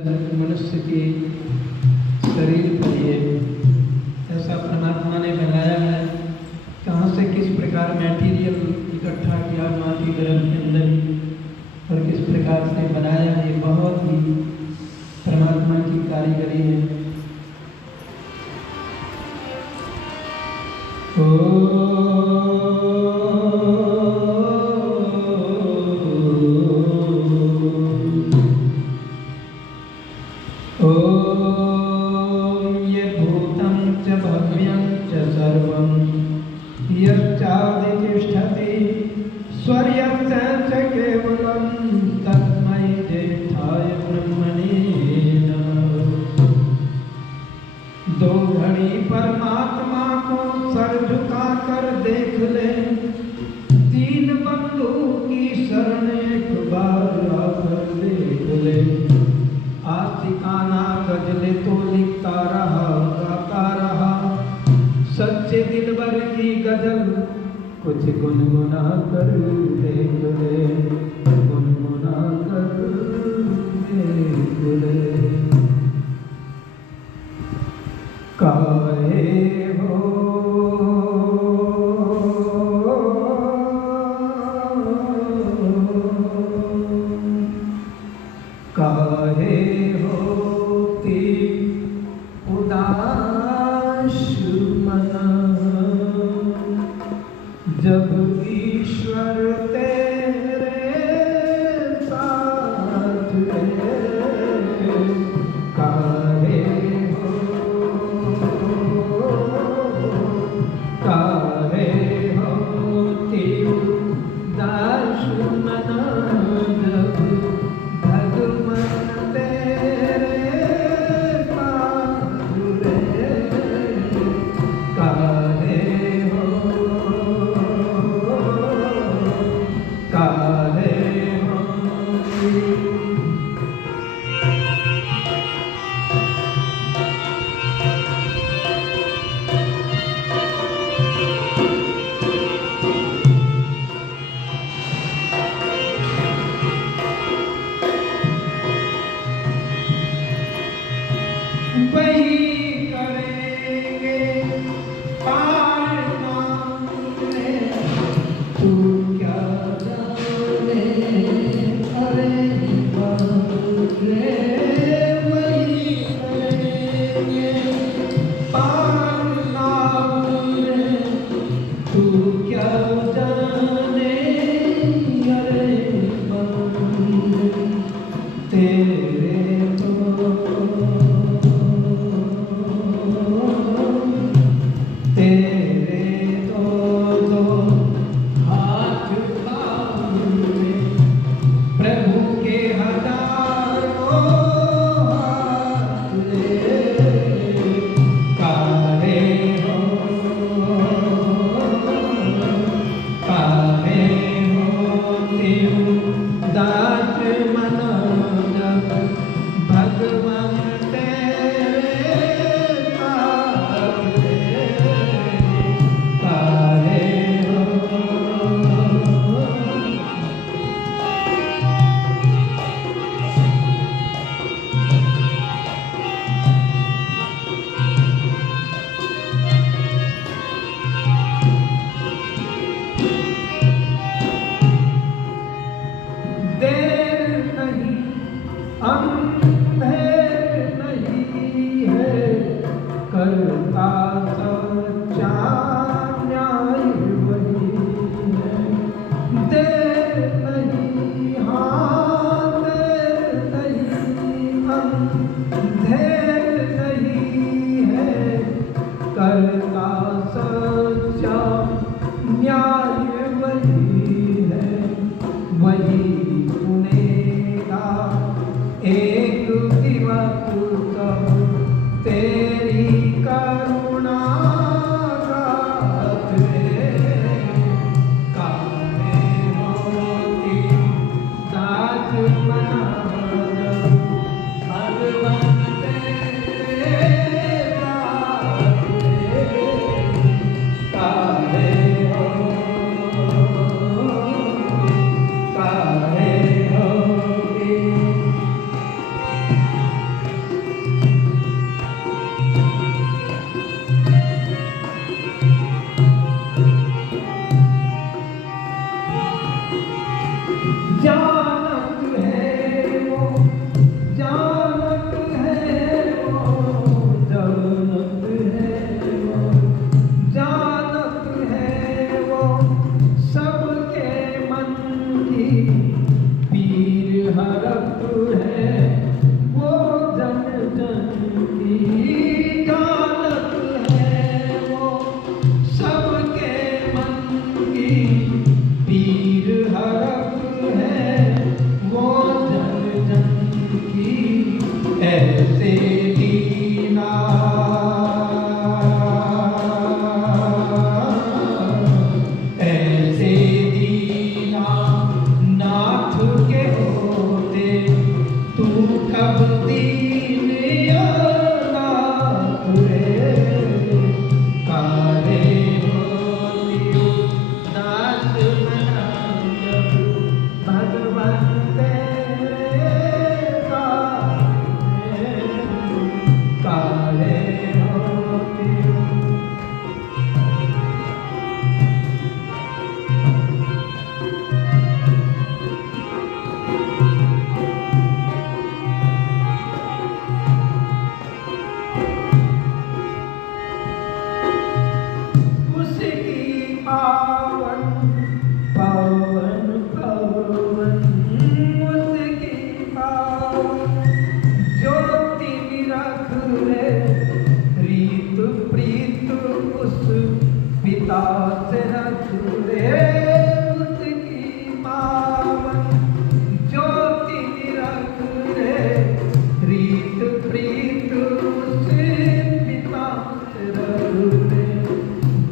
मनुष्य के शरीर पर ये ऐसा परमात्मा ने बनाया है। कहाँ से किस प्रकार मटेरियल इकट्ठा किया माटी गर्भ के अंदर ही और किस प्रकार से बनाया, ये बहुत ही परमात्मा की कारीगरी है। ये भूतं च भव्यं च सर्वं यच्चादितिष्ठति स्वर्यस्य च केवलं तस्मै ज्येष्ठाय ब्रह्मणे नमः। दो घड़ी परमात्मा को सर झुका कर देख ले, तीन बंधु की शरण एक बार आकर देख ले। आशिकाना गजले तो लिखता रहा गाता रहा, सच्चे दिलबर की गजल कुछ गुनगुना कर देख ले, गुनगुना कर देख ले। काहे हो काहे होती उदास मन, जब ईश्वर तेरे साथ है। काहे होती उदास मन, जब भगवान तेरे साथ है। काहे वही करेंगे पार मांगने, तू क्या जाने। अरे बाबरे वही करेंगे पार मांगने, तू क्या जाने। अरे बाबरे तेरे अंधेर नहीं है, करता सच्चा न्याय वही है। देर नहीं, हाँ देर नहीं, अंधेर नहीं है, करता सच्चा न्याय वही है। वही एक दिवस कब तेरी करुणा गात रे। काहे होती दास मना, भगवान तेरे साथ रे। काहे होती ऐसे दीना ऐसे दीना नाथ के होते तू कब दीन नाथ रे काले होती दास मना भगवान तेरे काले होती उसकी पावन पावन पावन उसकी पावन ज्योति रख रे रीत प्रीत उस पिता से रख रे उसकी पावन ज्योति रख रे रीत प्रीत उस पिता से रख रे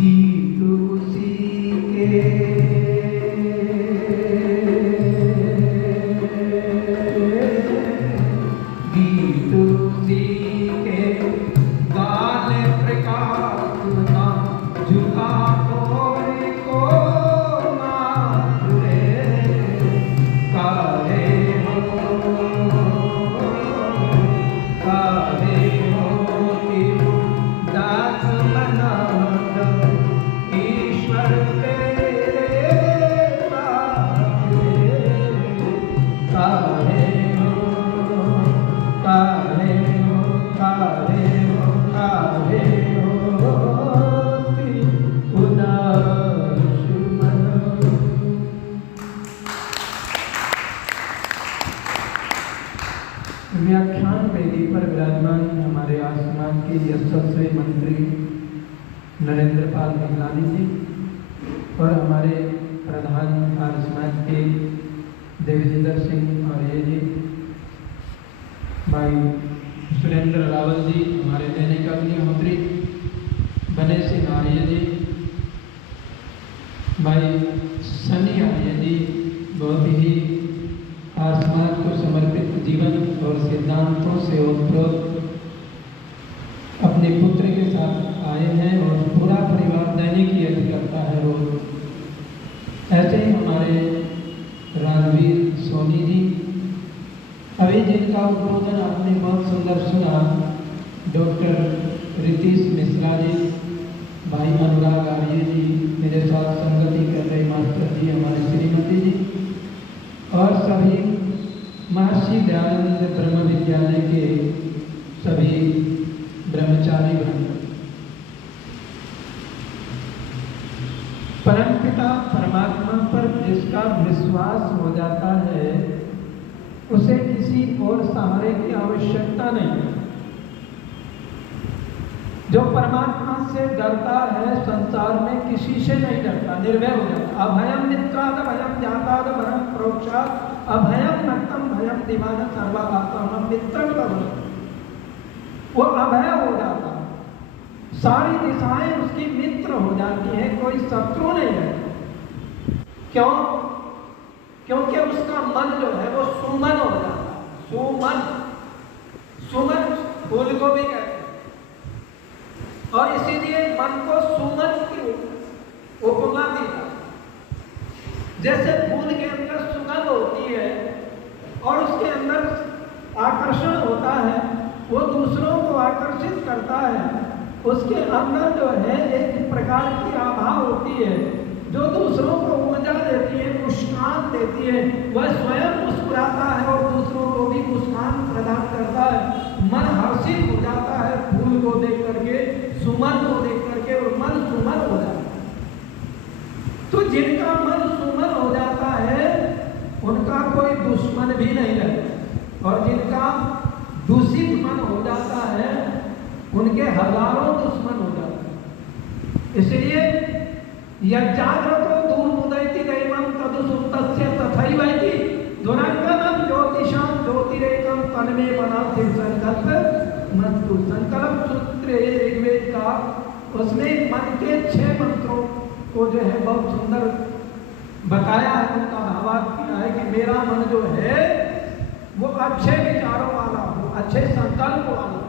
गीत उसी के गीत उसी के गाने प्रकाश ना झुका कोई को मात रे काले हो कि दास मना ईश्वर तेरे काले हो काले हो काले हो काले हो उदास मन व्याख्यान वेदी पर विराजमान हमारे आसमान के यशस्वी मंत्री नरेंद्र पाल निगलानी जी और हमारे प्रधान आर्य समाज के देवेंद्र सिंह आर्य जी, भाई सुरेंद्र रावल जी, हमारे दैनिक अग्निहोत्री बने सिंह आर्य जी, भाई सनी आर्य जी, बहुत ही आसमान को समर्पित जीवन और सिद्धांतों से ओतप्रोत अपने पुत्र के साथ आए हैं और पूरा परिवार दैनिक यज्ञ करता है रोज। ऐसे ही हमारे राजवीर सोनी जी, अभी जिनका उद्बोधन आपने बहुत सुंदर सुना, डॉक्टर रितीश मिश्रा जी, भाई अनुराग आर्य जी, मेरे साथ संगति कर रहे मास्टर जी, हमारे श्रीमती जी और सभी महर्षि दयानंद ब्रह्म विद्यालय के सभी ब्रह्मचारी वृंद। परमपिता परमात्मा पर जिसका विश्वास हो जाता है उसे किसी और सहारे की आवश्यकता नहीं। जो परमात्मा से डरता है संसार में किसी से नहीं डरता, निर्भय हो जाता। अभयम मित्राद भयम जाताद भरम प्रोक्षाद अभयम नक्तम भयम दिवान सर्वा आत्मा मित्र वो अभय हो जाता, सारी दिशाएं उसकी मित्र हो जाती हैं, कोई शत्रु नहीं है। क्यों? क्योंकि उसका मन जो है वो सुमन हो जाता है। सुमन, सुमन फूल को भी कहते हैं और इसीलिए मन को सुमन की उपमा दी जाती। जैसे फूल के अंदर सुगंध होती है और उसके अंदर आकर्षण होता है, वो दूसरों को आकर्षित करता है, उसके अंदर जो है एक प्रकार की आभा होती है जो दूसरों को ऊर्जा देती है, मुस्कान देती है। वह स्वयं मुस्कुराता है और दूसरों को भी मुस्कान प्रदान करता है। मन हर्षित हो जाता है फूल को देख करके, सुमन को देख करके, और मन सुमन हो जाता है। तो जिनका मन सुमन हो जाता है उनका कोई दुश्मन भी नहीं रहता, और जिनका दूषित मन हो जाता है उनके हजारों दुश्मन हो जाते हैं। इसलिए यज्ञाग्रतो दूरमुदयति दैवं तदुसुप्तस्य तथैवैति दुरंगमं ज्योतिषां ज्योतिरेक एवं तन में बना फिर संकल्प मंत्र। संकल्प सूत्र ऋग्वेद का, उसमें मन के 6 मंत्रों को जो है बहुत सुंदर बताया है, उनका भावार्थ किया है कि मेरा मन जो है वो अच्छे विचारों वाला हो, अच्छे संकल्प वाला हो।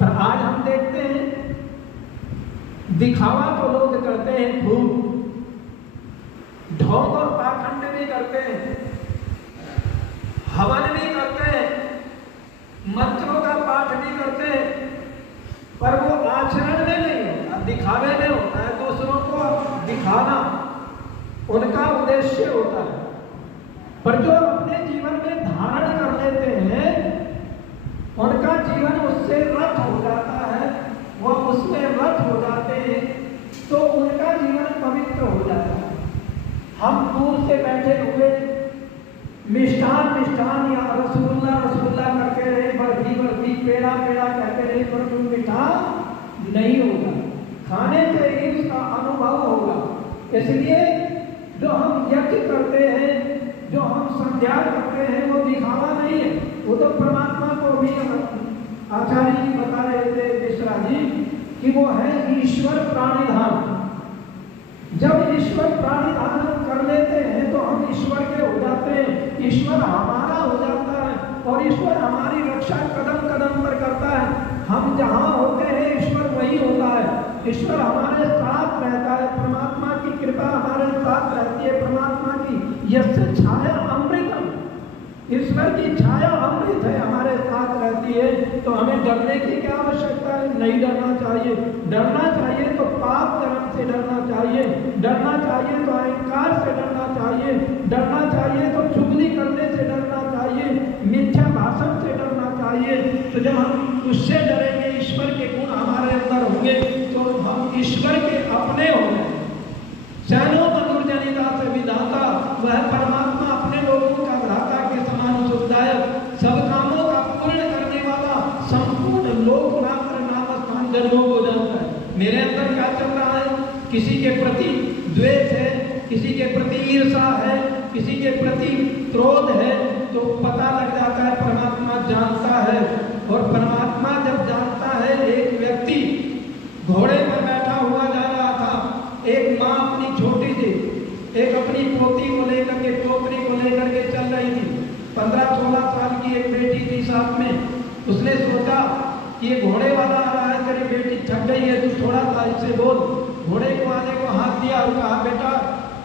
पर आज हम देखते हैं दिखावा तो लोग करते हैं खूब, ढोंग और पाखंड भी करते हैं, हवन भी करते हैं, मंत्रों का पाठ भी करते हैं, पर वो आचरण में नहीं होता, दिखावे में होता है, दूसरों को दिखाना उनका उद्देश्य होता है। पर जो अपने जीवन में धारण कर लेते हैं उनका जीवन उससे रत हो जाता है, वह उसमें रत हो जाते हैं, तो उनका जीवन पवित्र हो जाता है। हम दूर से बैठे हुए मिष्ठान या रसगुल्ला करते रहे, बर्फी पेड़ा कहते रहे, पर कोई मीठा नहीं होगा, खाने से ही उसका अनुभव होगा। इसलिए जो हम यज्ञ करते हैं, जो हम संध्या करते हैं, वो दिखावा नहीं है, वो तो परमात्मा को भी आचार्य जी बता रहे थे मिश्रा जी कि वो है ईश्वर प्राणिधान। जब ईश्वर प्राणिधान हम कर लेते हैं तो हम ईश्वर के हो जाते हैं, ईश्वर हमारा हो जाता है और ईश्वर हमारी रक्षा कदम कदम पर करता है। हम जहाँ होते हैं ईश्वर वही होता है, ईश्वर हमारे साथ रहता है, परमात्मा की कृपा हमारे साथ रहती है। परमात्मा की यस्य छाया अमृतम, ईश्वर की छाया अमृत है, हमारे साथ रहती है। तो हमें डरने की क्या आवश्यकता है? नहीं डरना चाहिए। डरना चाहिए तो पाप कर्म से डरना चाहिए, डरना चाहिए तो अहंकार से डरना चाहिए, डरना चाहिए तो चुगली करने से डरना चाहिए, मिथ्या भाषण से डरना चाहिए। तो जब हम उससे डरेंगे, ईश्वर के गुण हमारे अंदर होंगे, तो हम ईश्वर के अपने होंगे। सैनो मधुरजनिता से विधाता, वह परमात्मा अपने लोगों का भ्राता के समान सुखदायक, सब कामों का पूर्ण करने वाला, संपूर्ण लोकमात्र नाम स्थान जन्मों को जानता है। मेरे अंदर क्या चल रहा है? किसी के प्रति द्वेष है, किसी के प्रति ईर्षा है, किसी के प्रति क्रोध है, तो पता लग जाता है, परमात्मा जानता है। और परमात्मा जब जानता है, एक व्यक्ति घोड़े पर बैठा हुआ जा रहा था, एक माँ अपनी छोटी सी एक अपनी पोती को लेकर के, पोतरी को लेकर के चल रही थी। 15-16 साल की एक बेटी थी साथ में। उसने सोचा कि ये घोड़े वाला आ रहा है, तेरी बेटी थक गई है, तू थोड़ा सा इससे बोल। घोड़े को आने को हाथ दिया और कहा, बेटा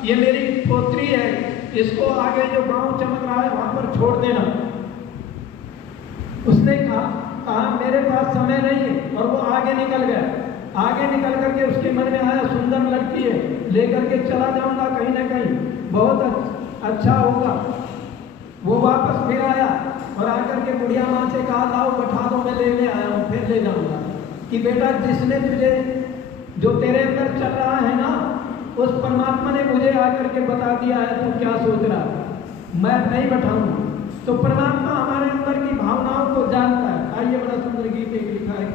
ये मेरी पोतरी है, इसको आगे जो गांव चमक रहा है वहां पर छोड़ देना। उसने कहा मेरे पास समय नहीं है, और वो आगे निकल गया। आगे निकल करके उसके मन में आया, सुंदर लगती है, लेकर के चला जाऊंगा कहीं ना कहीं, बहुत अच्छा होगा। वो वापस फिर आया और आकर के बुढ़िया माँ से कहा, लाओ बैठा दो, मैं लेने आया हूँ, फिर ले जाऊंगा। कि बेटा जिसने तुझे, जो तेरे अंदर चल रहा है ना, उस परमात्मा ने मुझे आकर के बता दिया है, तू क्या सोच रहा है, मैं नहीं बैठाऊंगा। तो परमात्मा हमारे अंदर की भावनाओं को जानता है। आइए, बड़ा सुंदर गीत एक लिखा है।